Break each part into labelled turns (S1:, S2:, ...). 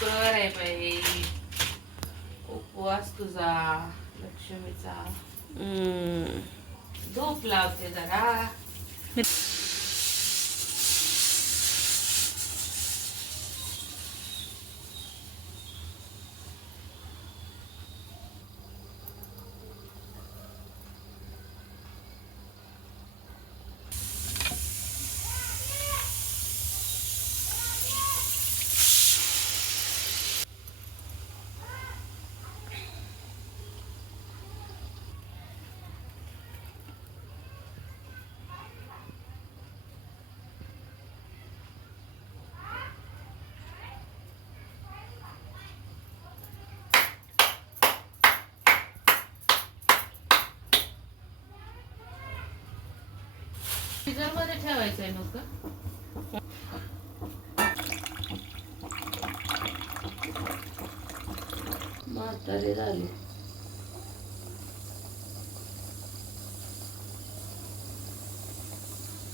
S1: शुक्रवार आहे बाई. उपवास तुझा लक्ष्मीचा. धूप लावते जरा. ठेवायचं आहे नुसतं म्हातारी झाली.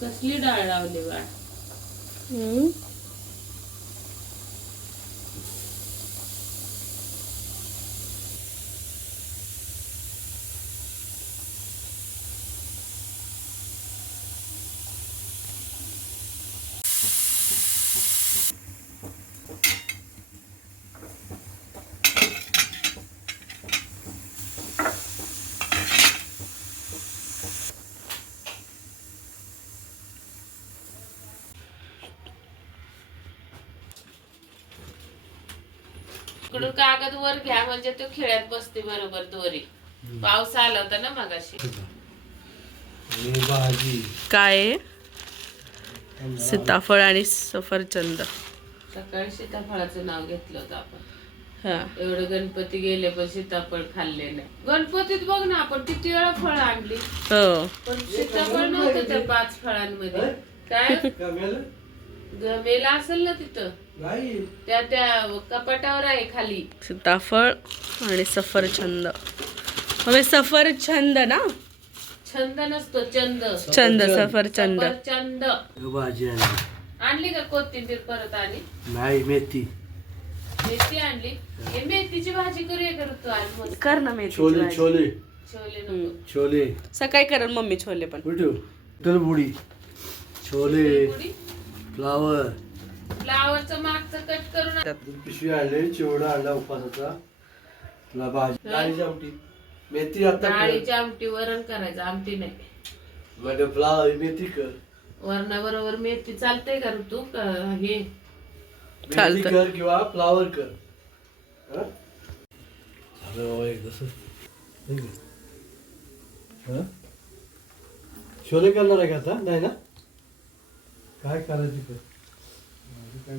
S1: कसली डाळ लावली बाळ? इकडून कागद वर घ्या म्हणजे तो खेळत बसते बरोबर दोरी. पाऊस आला होता ना मगाशी.
S2: हे भाजी.
S3: काय? आहे? सीताफळ आणि सफरचंद.
S1: सकाळी सीताफळाचं नाव घेतलं होतं आपण.
S3: हा.
S1: एवढं गणपती गेले पण सीताफळ खाल्ले नाही. गणपतीत बघ ना आपण किती वेळा फळ आणली.
S3: हो.
S1: पण सीताफळ नव्हतं त्या पाच फळांमध्ये. काय? गमेला असेल ना तिथं. त्या त्या कपाटावर आहे खाली.
S3: सीताफळ आणि सफरचंद. मग सफरचंद ना?
S1: छंद नसतो चंद.
S3: चंद सफरचंद.
S1: चंद
S2: हे भाजी आणली
S1: आणली का कोथिंबीर परत आणि
S2: नाही मेथी.
S1: मेथी आणली? हे मेथीची भाजी करूया करू तू आज मस्त?
S3: कर ना मेथीची
S2: छोले
S3: भाजी.
S2: छोले.
S1: छोले नको.
S2: छोले.
S3: सकाळी करेल मम्मी छोले पण.
S2: कुठे टरबुडी छोले.
S1: पुडी
S2: फ्लावर.
S1: फ्लावरचं मागचं कट करून
S2: दूध पिशवी आणले चिवडा आणला उपासाचा तुला भाजी. डाळीची आमटी. मेथी आता कर.
S1: डाळीची आमटी वरण करायचं आमटी नाही.
S2: म्हणजे फ्लावर मेथी कर.
S1: वरणा बरोबर मेथी चालतंय का तू का हे?
S2: मेथी
S3: चालतं.
S2: कर किंवा फ्लावर कर. हं? झालं बाबा एक तसं. नाही का? हं? छोले करणार आहे का आता? नाही ना? काय करायची कर काय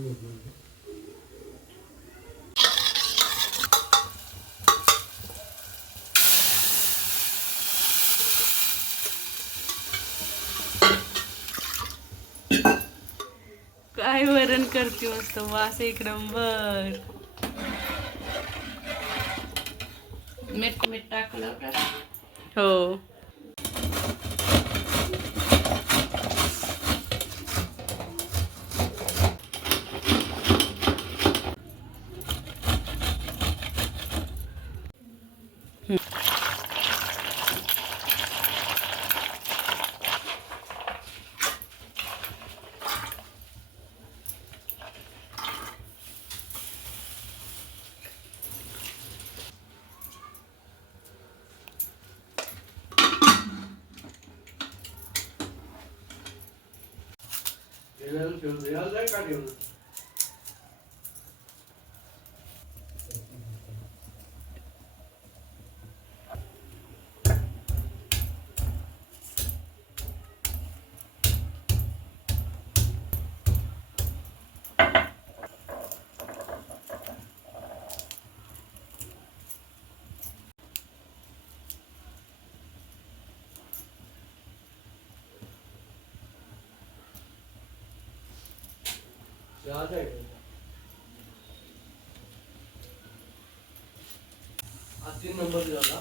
S3: काय वरण करते मस्त वास एक नंबर.
S1: मीठ मीठ टाकलं का?
S3: हो.
S2: हे झालं ठेवून दे. तीन नंबर झाला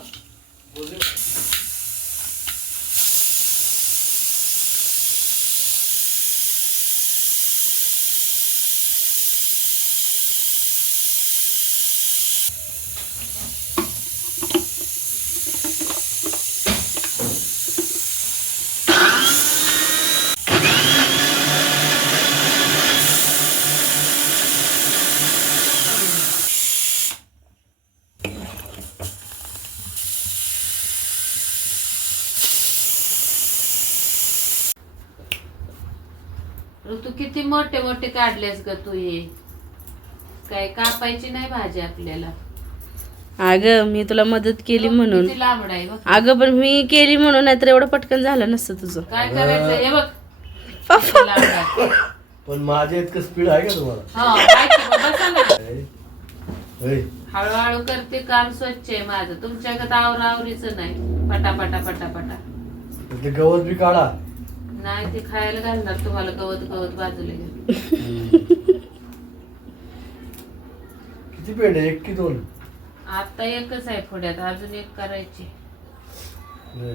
S2: बोलले
S1: इकडं तू किती मोठे मोठे काढलेस ग तू हे. काय कापायची नाही भाजी आपल्याला.
S3: अगं मी तुला मदत केली म्हणून.
S1: किती लांबड आहे बघ.
S3: अगं पण मी केली म्हणून नाही तर एवढं पटकन झालं नसतं तुझं.
S1: काय करायचं? हे बघ. किती लांबड आहे.
S2: पण माझ्या इतकं स्पीड आहे का तुम्हाला?
S1: हो आहे की मग बसा ना.
S2: ऐ, ऐ,
S1: हळूहळू करते काम स्वच्छ आहे माझं. तुमच्याकडे आवरावरीच नाही. पटा पटा पटा पटा
S2: ते गवत बी काढा.
S1: नाही ते खायला घालणार तुम्हाला गवत गवत बाजूला घ्या.
S2: किती पेंड आहे एक की दोन?
S1: आता एकच आहे पुढ्यात अजून एक करायची.
S2: ऐ,